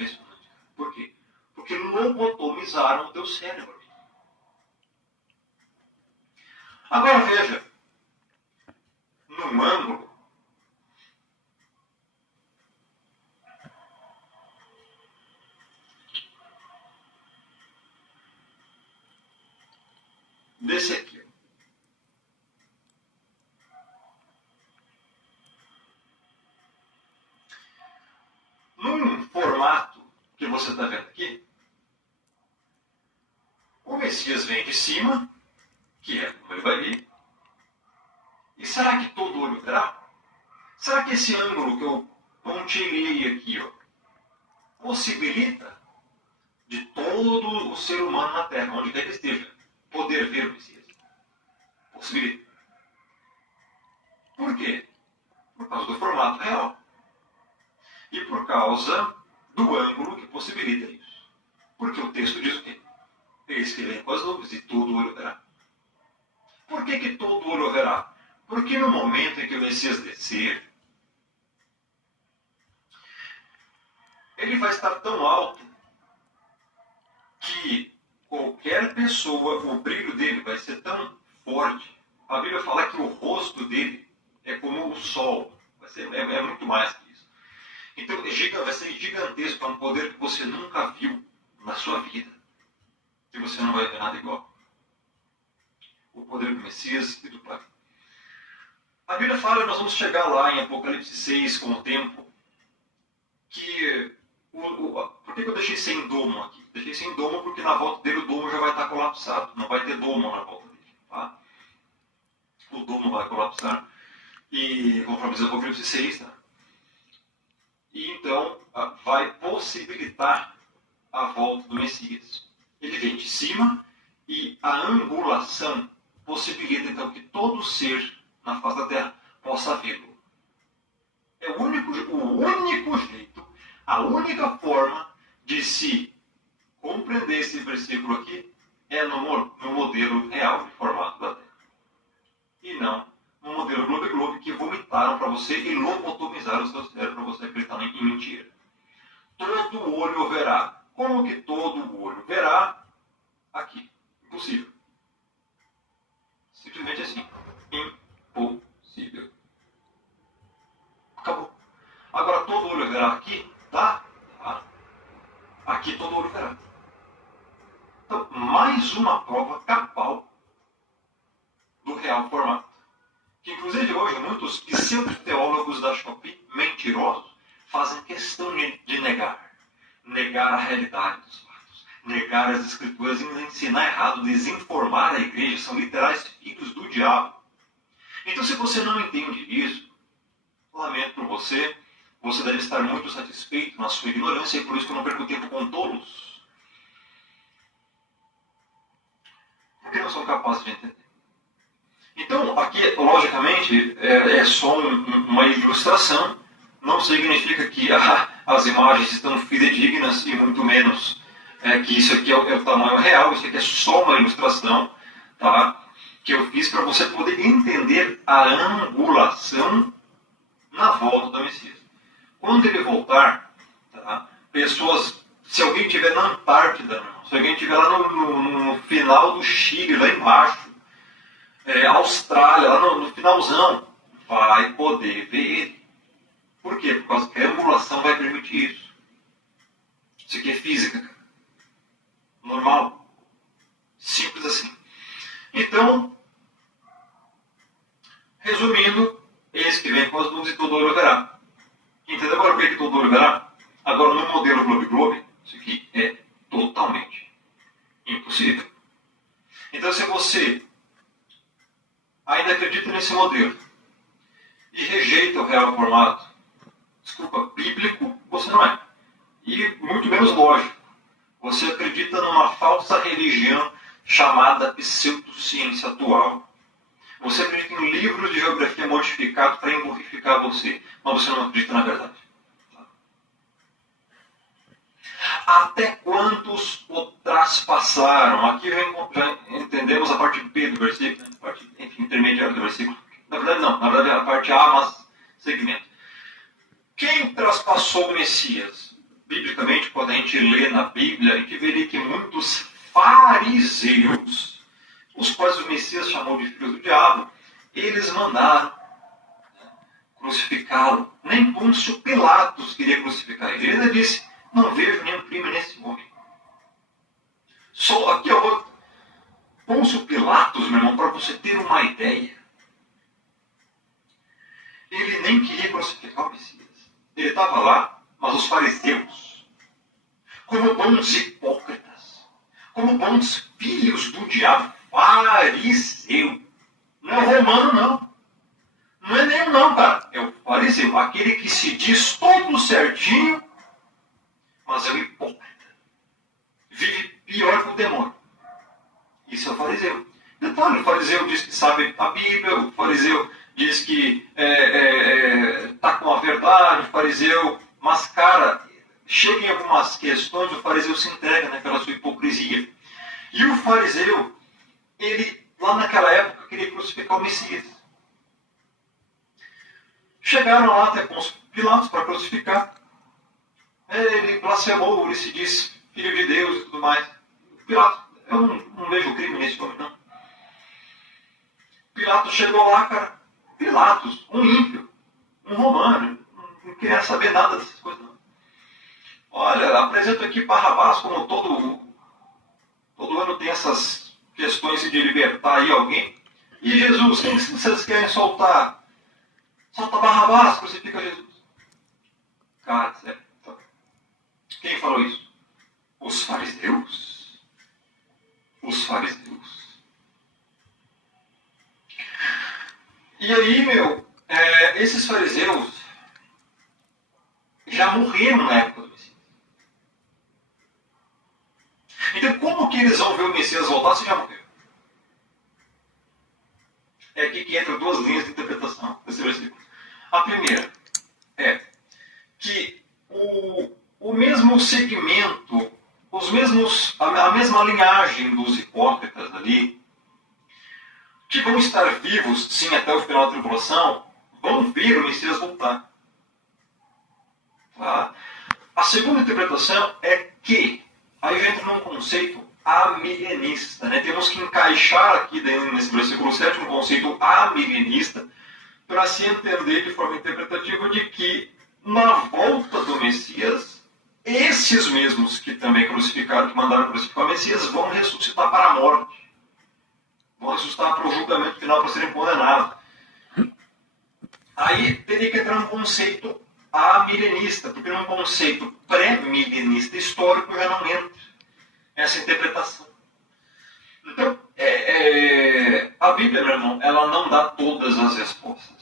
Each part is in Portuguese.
Impressionante. Por quê? Porque lobotomizaram o teu cérebro. Agora veja, num ângulo desse aqui, num formato que você está vendo aqui, o Messias vem de cima, que é como ele vai vir. E será que todo olho verá? Será que esse ângulo que eu pontilhei aqui, ó, possibilita de todo o ser humano na Terra, onde quer que esteja, poder ver o Messias? Possibilita. Por quê? Por causa do formato real. E por causa do ângulo que possibilita isso. Porque o texto diz o quê? Eis que vem com as nuvens e todo olho verá. Por que todo olho verá? Porque no momento em que o Messias descer, ele vai estar tão alto que qualquer pessoa, o brilho dele vai ser tão forte. A Bíblia fala que o rosto dele é como o sol. É muito mais que isso. Então vai ser gigantesco, é um poder que você nunca viu na sua vida. E você não vai ver nada igual. O poder do Messias e do Pai. A Bíblia fala, nós vamos chegar lá em Apocalipse 6 com o tempo, que... Por que eu deixei sem domo aqui? Deixei sem domo porque na volta dele o domo já vai estar colapsado. Não vai ter domo na volta dele. Tá? O domo vai colapsar. E conforme diz Apocalipse 6, tá? E então vai possibilitar a volta do Messias. Ele vem de cima e a angulação possibilita então que todo ser na face da Terra possa vê-lo. É o único jeito, a única forma de se compreender esse versículo aqui é no modelo real de formato da Terra. E não no modelo Globe que vomitaram para você e lobotomizaram o seu cérebro para você acreditar em mentira. Todo olho verá. Como que todo olho verá? Aqui. Impossível. Simplesmente assim. Impossível. Acabou. Agora todo olho verá aqui? Tá? Tá. Aqui todo olho verá. Então, mais uma prova cabal do real formato. Que inclusive hoje muitos pseudo-teólogos da Shopee, mentirosos, fazem questão de negar. Negar a realidade dos fatos. Negar as escrituras e ensinar errado, desinformar a igreja. São literais filhos do diabo. Então se você não entende isso, lamento por você. Você deve estar muito satisfeito na sua ignorância e por isso que eu não perco tempo com tolos. Porque não são capazes de entender. Então, aqui, logicamente, é só uma ilustração. Não significa que as imagens estão fidedignas e muito menos que isso aqui é o tamanho real. Isso aqui é só uma ilustração, tá? Que eu fiz para você poder entender a angulação na volta do Messias. Quando ele voltar, tá? Pessoas, se alguém estiver na Antártida, se alguém estiver lá no final do Chile, lá embaixo, Austrália, lá no finalzão, vai poder ver ele. Por quê? Por causa que a angulação vai permitir isso. Isso aqui é física, cara. Normal. Simples assim. Então, resumindo, eis que vem com as nuvens e todo olho verá. Entendeu agora por que todo olho verá? Agora, no modelo Globe, isso aqui é totalmente impossível. Então, se você ainda acredita nesse modelo e rejeita o real formato, bíblico, você não é. E muito menos lógico. Você acredita numa falsa religião chamada pseudociência atual. Você acredita em livros de geografia modificados para emburrificar você, mas você não acredita na verdade. Até quantos o traspassaram? Aqui já entendemos a parte B do versículo, a parte intermediária do versículo. Na verdade não, na verdade a parte A, mas segmento. Quem traspassou o Messias? biblicamente, quando a gente lê na Bíblia, a gente veria que muitos fariseus, os quais o Messias chamou de filhos do diabo, eles mandaram crucificá-lo. Nem Pôncio Pilatos queria crucificar ele. Ele ainda disse, não vejo nenhum crime nesse homem. Só aqui, ó, Pôncio Pilatos, meu irmão, para você ter uma ideia, ele nem queria crucificar o Messias. Ele estava lá, mas os fariseus, como bons hipócritas, como bons filhos do diabo, fariseu, não é romano não. Não é nem não, cara. É o fariseu, aquele que se diz todo certinho, mas é um hipócrita. Vive pior que o demônio. Isso é o fariseu. Detalhe, o fariseu diz que sabe a Bíblia, o fariseu diz que está com a verdade, o fariseu mascara. Chega em algumas questões, o fariseu se entrega, né, pela sua hipocrisia. E o fariseu, ele, lá naquela época, queria crucificar o Messias. Chegaram lá até Pôncio Pilatos para crucificar. Ele blasfemou, ele se diz filho de Deus e tudo mais. Pilatos, eu não vejo crime nesse homem, não. Pilatos chegou lá, cara. Pilatos, um ímpio, um romano, não queria saber nada dessas coisas, não. Olha, apresento aqui Barrabás, como todo ano tem essas questões de libertar aí alguém. E Jesus, quem vocês querem soltar? Solta Barrabás, crucifica Jesus. Cara, sério. Quem falou isso? Os fariseus. Os fariseus. E aí, esses fariseus já morreram na época do Messias. Então, como que eles vão ver o Messias voltar se já morreu? É aqui que entram duas linhas de interpretação desse versículo. A primeira é que o mesmo segmento, a mesma linhagem dos hipócritas ali, que vão estar vivos, sim, até o final da tribulação, vão ver o Messias voltar. Tá? A segunda interpretação é que, aí entra num conceito amilenista, né? Temos que encaixar aqui dentro nesse versículo 7 um conceito amilenista para se entender de forma interpretativa de que na volta do Messias, esses mesmos que também crucificaram, que mandaram crucificar o Messias, vão ressuscitar para a morte. Vão ressuscitar para o julgamento final, para serem condenados. Aí teria que entrar um conceito amilenista, porque num conceito pré-milenista histórico já não entra essa interpretação. Então, a Bíblia, meu irmão, ela não dá todas as respostas.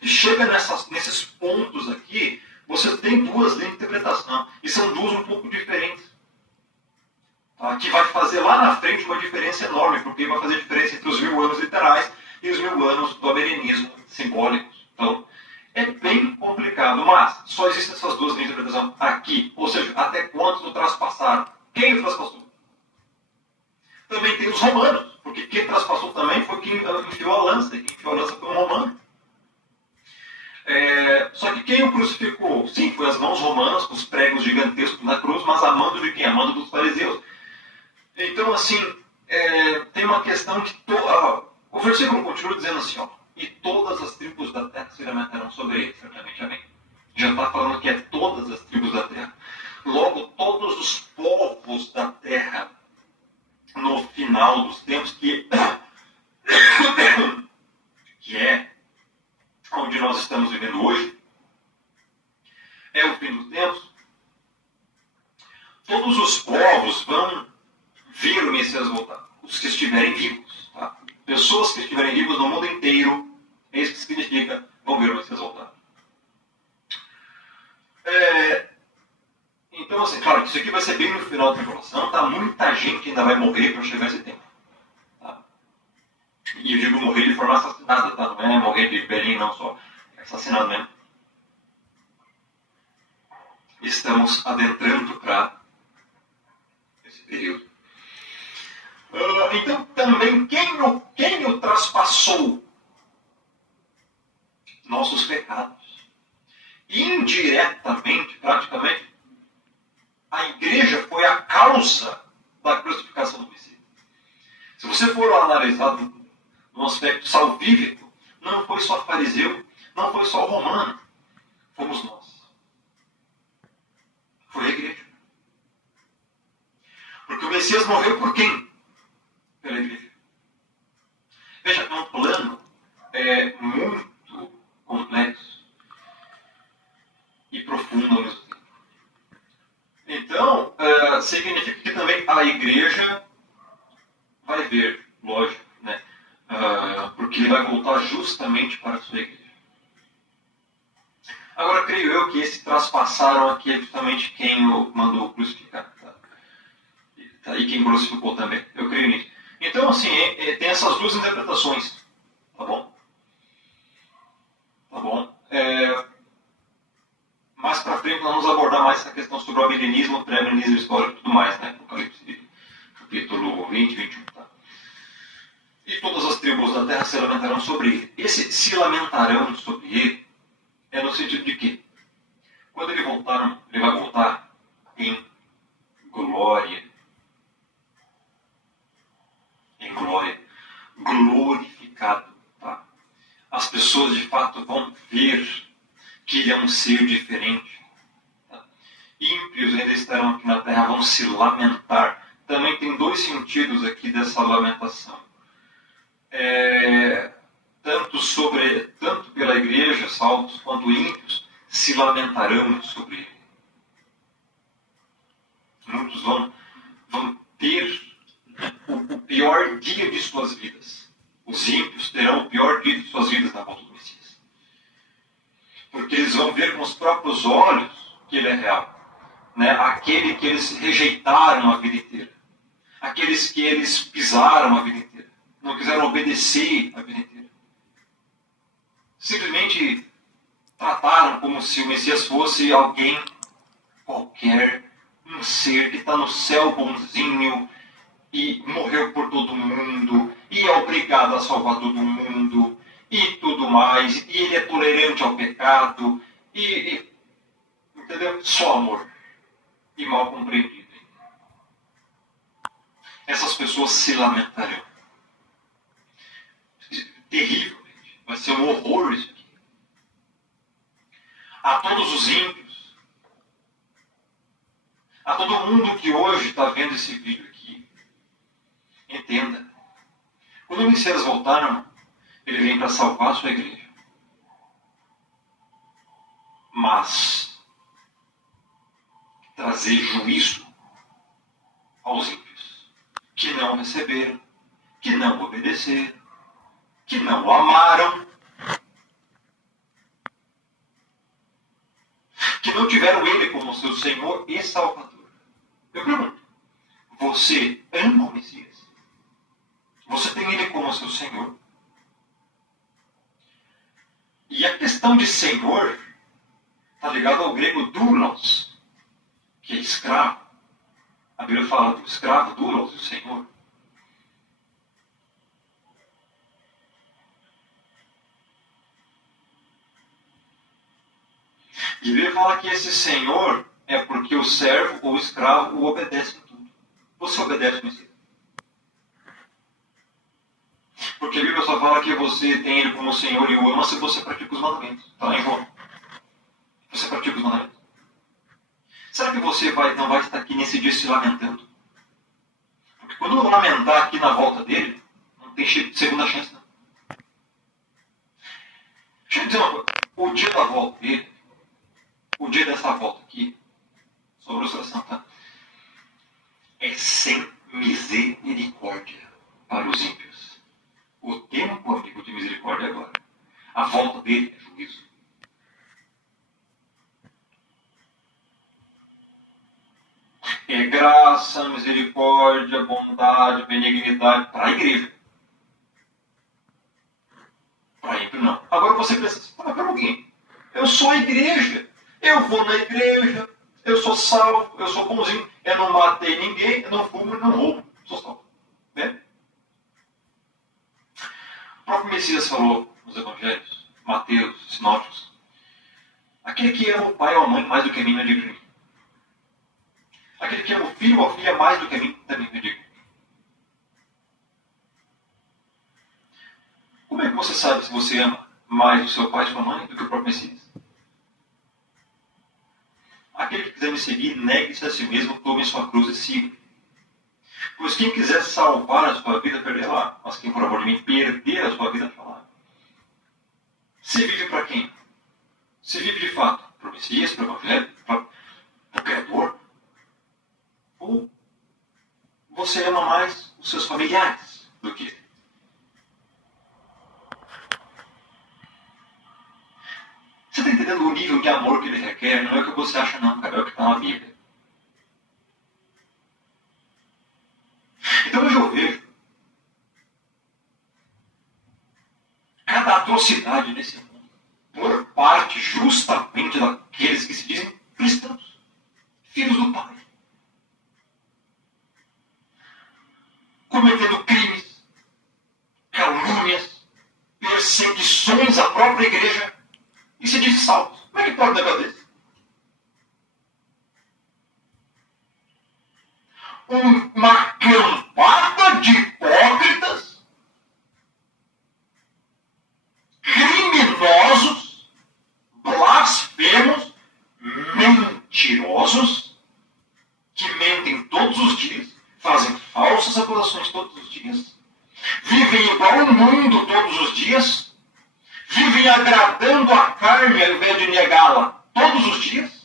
E chega nesses pontos aqui, você tem duas linhas de interpretação. E são duas um pouco diferentes. Tá? Que vai fazer lá na frente uma diferença enorme, porque vai fazer diferença entre os 1000 anos literais e os 1000 anos do amilenismo simbólicos. Então, é bem complicado, mas só existem essas duas linhas de interpretação aqui. Ou seja, até quantos o traspassaram? Quem o traspassou? Também tem os romanos, porque quem traspassou também foi quem enfiou a lança. Quem enfiou a lança foi um romano. Só que quem o crucificou? Sim, foi as mãos romanas, com os pregos gigantescos na cruz, mas a mando de quem? A mando dos fariseus. Então, assim, tem uma questão que... o versículo continua dizendo assim, ó, e todas as tribos da terra se levantarão sobre ele, certamente, amém. Já está falando que é todas as tribos da terra. Logo, todos os povos da terra, no final dos tempos, que é onde nós estamos vivendo hoje, é o fim dos tempos, todos os povos vão ver o Messias voltar. Os que estiverem vivos. Tá? Pessoas que estiverem vivas no mundo inteiro, é isso que significa, vão ver o Messias voltar. Então, assim, claro que isso aqui vai ser bem no final da tribulação, tá? Muita gente ainda vai morrer para chegar esse tempo. Tá? E eu digo morrer de forma assassinada, tá? Não é morrer de velhinho, não só. É assassinado mesmo. Estamos adentrando para esse período. Então, também, quem o traspassou? Nossos pecados. Indiretamente, praticamente, causa da crucificação do Messias. Se você for analisar no aspecto salvífico, não foi só fariseu, não foi só romano, fomos nós. Foi a igreja. Porque o Messias morreu por quem? Pela igreja. Veja, é um plano muito complexo e profundo ao mesmo tempo. Então, significa que também a igreja vai ver, lógico, né? Porque ele vai voltar justamente para a sua igreja. Agora, creio eu que esse traspassaram aqui é justamente quem o mandou crucificar. Tá? E quem crucificou também. Eu creio nisso. Então, assim, tem essas duas interpretações. Tá bom? Tá bom? Mais para frente nós vamos abordar mais essa questão sobre o amilenismo, o pré-milenismo histórico e tudo mais, né? Apocalipse capítulo 20, 21. Tá? E todas as tribos da terra se lamentarão sobre ele. Esse se lamentarão sobre ele é no sentido de que, quando ele voltar, ele vai voltar em glória. Em glória. Glorificado. Tá? As pessoas de fato vão ver que ele é um ser diferente. Tá? Ímpios ainda estarão aqui na terra, vão se lamentar. Também tem dois sentidos aqui dessa lamentação. Tanto pela igreja, salvos, quanto ímpios, se lamentarão sobre ele. Muitos vão ter o pior dia de suas vidas. Os ímpios terão o pior dia de suas vidas na volta do Messias. Porque eles vão ver com os próprios olhos que ele é real. Né? Aquele que eles rejeitaram a vida inteira. Aqueles que eles pisaram a vida inteira. Não quiseram obedecer a vida inteira. Simplesmente trataram como se o Messias fosse alguém qualquer, um ser que está no céu bonzinho e morreu por todo mundo e é obrigado a salvar todo mundo e tudo mais, e ele é tolerante ao pecado entendeu? Só amor e mal compreendido. Essas pessoas se lamentarão. Terrível. Vai ser um horror isso aqui. A todos os ímpios, a todo mundo que hoje está vendo esse vídeo aqui, entenda. Quando o Messias voltar, ele vem para salvar a sua igreja. Mas trazer juízo aos ímpios que não receberam, que não obedeceram, que não o amaram, que não tiveram ele como seu Senhor e Salvador. Eu pergunto, você ama o Messias? Você tem ele como seu Senhor? E a questão de Senhor está ligada ao grego doulos, que é escravo. A Bíblia fala do escravo, doulos, o Senhor. E a Bíblia fala que esse Senhor é porque o servo ou o escravo o obedece em tudo. Você obedece, Messias? Porque a Bíblia só fala que você tem ele como Senhor e o ama se você pratica os mandamentos. Está lá em João. Você pratica os mandamentos. Será que você não vai estar aqui nesse dia se lamentando? Porque quando eu lamentar aqui na volta dele, não tem segunda chance, não. Deixa eu dizer uma coisa. O dia da volta dele, o dia dessa volta aqui, sobre o Santa Santa, é sem misericórdia para os ímpios. O tempo, amigo, de misericórdia é agora. A volta dele é juízo. É graça, misericórdia, bondade, benignidade para a igreja. Para ímpio não. Agora você pensa assim, mas pera um pouquinho. Eu sou a igreja. Eu vou na igreja. Eu sou salvo. Eu sou bonzinho. Eu não matei ninguém. Eu não fumo e não roubo. Sou salvo. Né? O próprio Messias falou nos evangelhos, Mateus, sinóticos, aquele que ama o pai ou a mãe mais do que a mim não é digno de mim. Aquele que ama o filho ou a filha mais do que a mim, também me diga. Como é que você sabe se você ama mais o seu pai e sua mãe do que o próprio Messias? Aquele que quiser me seguir, negue-se a si mesmo, tome sua cruz e siga. Pois quem quiser salvar a sua vida, perderá. Mas quem por amor de mim perder a sua vida, achará. Você vive para quem? Você vive de fato para o Messias, para o Evangelho, para o Criador? Ou você ama mais os seus familiares do que ele? Você está entendendo o nível de amor que ele requer? Não é o que você acha não, cara. É o que está na Bíblia. Então hoje eu vejo cada atrocidade nesse mundo por parte justamente daqueles que se dizem cristãos, filhos do Pai, cometendo crimes, calúnias, perseguições à própria igreja e se diz salvos. Como é que pode um negócio desse? Uma campada de hipócritas, criminosos, blasfemos, mentirosos, que mentem todos os dias, fazem falsas acusações todos os dias, vivem igual o mundo todos os dias, vivem agradando a carne ao invés de negá-la todos os dias,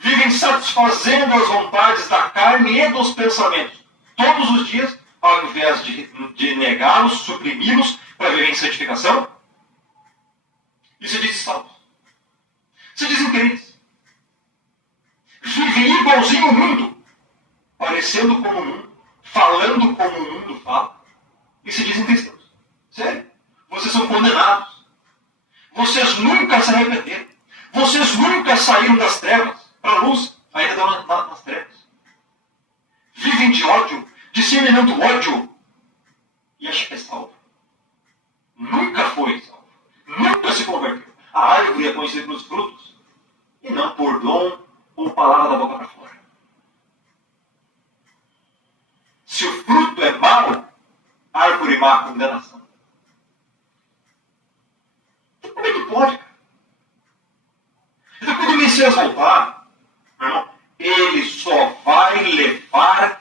vivem satisfazendo as vontades da carne e dos pensamentos todos os dias, ao invés de negá-los, suprimi-los para viver em santificação. E se diz salvos. Se dizem crentes. Vivem igualzinho o mundo, parecendo como o mundo, falando como o mundo fala, e se dizem cristãos. Sério? Vocês são condenados. Vocês nunca se arrependeram. Vocês nunca saíram das trevas para a luz, ainda estão nas trevas. Vivem de ódio, disseminando ódio, e acham que é salvo. Nunca foi salvo. Nunca se converteu. A árvore é conhecida pelos frutos, e não por dom ou palavra da boca para fora. Se o fruto é mau, árvore má, condenação. Como é que pode, cara? Então, quando o Messias voltar, meu irmão, ele só vai levar